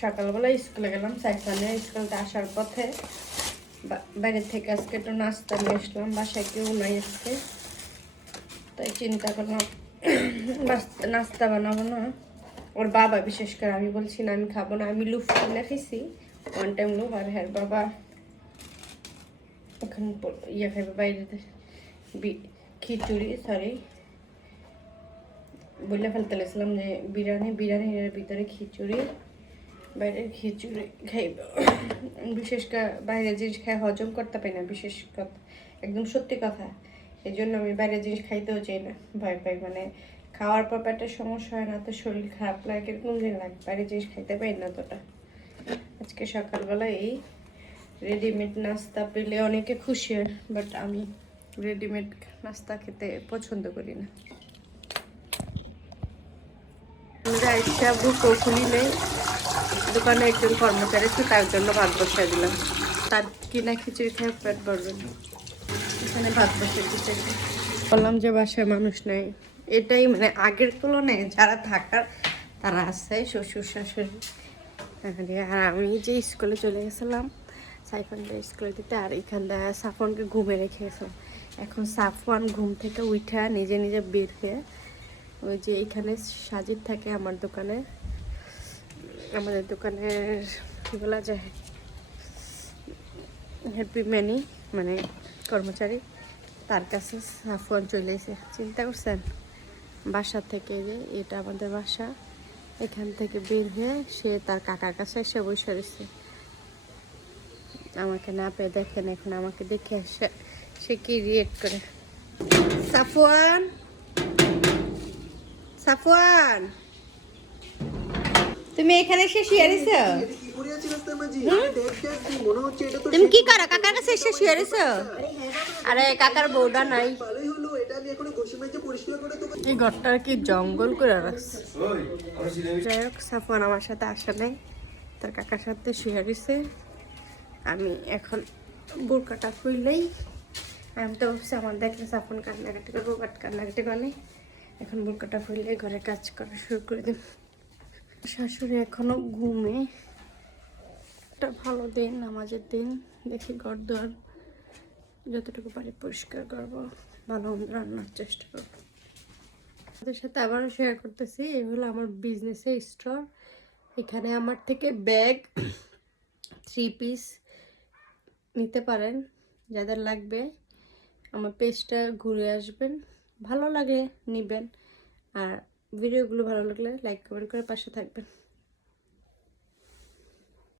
সকালবেলা স্কুলে গেলাম, সাইকেলে স্কুলতে আসার পথে বাইরে থেকে আজকে একটু নাস্তা নিয়ে আসলাম। বাসায় কেউ নাই আজকে, তাই চিন্তা করলাম নাস্তা বানাবো না। ওর বাবা বিশেষ করে, আমি বলছি না আমি খাবো না, আমি লুফ কিনে খেয়েছি, ওয়ান টাইম লুফ। আর হ্যাঁ বাবা ওখানে ইয়ে খাবে বাইরে, খিচুড়ি, সরি বলে ফেলতে লেছিলাম যে বিরিয়ানির ভিতরে খিচুড়ি, বাইরের খিচুড়ি খাইব। বিশেষ করে বাইরের জিনিস খাই হজম করতে পারি না, বিশেষ কথা একদম সত্যি কথা। এই জন্য আমি বাইরের জিনিস খাইতেও চাই না, ভয় পাই। মানে খাওয়ার পর পেটের সমস্যা হয় না তো শরীর খারাপ লাগে, এরকম দিন লাগে, বাইরের জিনিস খাইতে পারি না তোটা। আজকে সকালবেলা এই রেডিমেড নাস্তা পেলে অনেকে খুশি হয়, বাট আমি রেডিমেড নাস্তা খেতে পছন্দ করি না। ইচ্ছা বুকও খুলি নেই, দোকানে একজন কর্মচারী আছে, তার জন্য ভাত বসাই দিলাম। তার কিনা খিচুড়ি খেয়ে পেট ভরবে, এখানে ভাত বসে খিচুড়ি বললাম যে বাসায় মানুষ নেই। এটাই মানে আগের তুলনায় যারা থাকার তারা আছে, শ্বশুর শাশুড়ি। আর আমি যে স্কুলে চলে গেছিলাম সাইফানকে স্কুলে দিতে, আর এখান থেকে সাফনকে ঘুমে রেখে গেছিলাম। এখন সাফওয়ান ঘুম থেকে উঠা নিজে নিজে বের হয়ে ওই যে এখানে সাজিদ থাকে আমাদের দোকানের কী বলা যায়, হ্যাপি ম্যানি মানে কর্মচারী, তার কাছে সাফওয়ান চলে এসে। চিন্তা করছেন, বাসা থেকে যে এটা আমাদের বাসা, এখান থেকে বের হয়ে সে তার কাকার কাছে এসে বসে রয়েছে। আমাকে না পেয়ে দেখেন, এখন আমাকে দেখে সে কি রিয়েক্ট করে। সাফওয়ান, সাফওয়ান তুমি এখানে এসে শুয়ে রইছো? তুমি কি করো? কাকার কাছে এসে শুয়ে রইছো? আরে কাকার বউটা নাই, এই ঘরটা কি জঙ্গল করে রাখছে। যাই হোক, সাফওয়ান আমার সাথে আসা নাই, তার কাকার সাথে শুয়ে রইছে। আমি এখন বোরকাটা খুললেই, আমি তো ভাবছি আমার দেখলে সাফওয়ান কান্নাকাটি করবো, বাট কান্নাকাটি মানে এখন বোরকাটা খুললে ঘরে কাজ করা শুরু করে দেব। শাশুড়ি এখনো ঘুমে। একটা ভালো দিন, নামাজের দিন, দেখি ঘর দুয়ার যতটুকু পারি পরিষ্কার করবো, ভালো রান্নার চেষ্টা করবো। তাদের সাথে আবারও শেয়ার করতেছি, এই হলো আমার বিজনেসের স্টোর। এখানে আমার থেকে ব্যাগ, 3 পিস নিতে পারেন, যাদের লাগবে আমার পেজটা ঘুরে আসবেন, ভালো লাগে নিবেন। আর ভিডিওগুলো ভালো লাগলে লাইক কমেন্ট করে পাশে থাকবেন।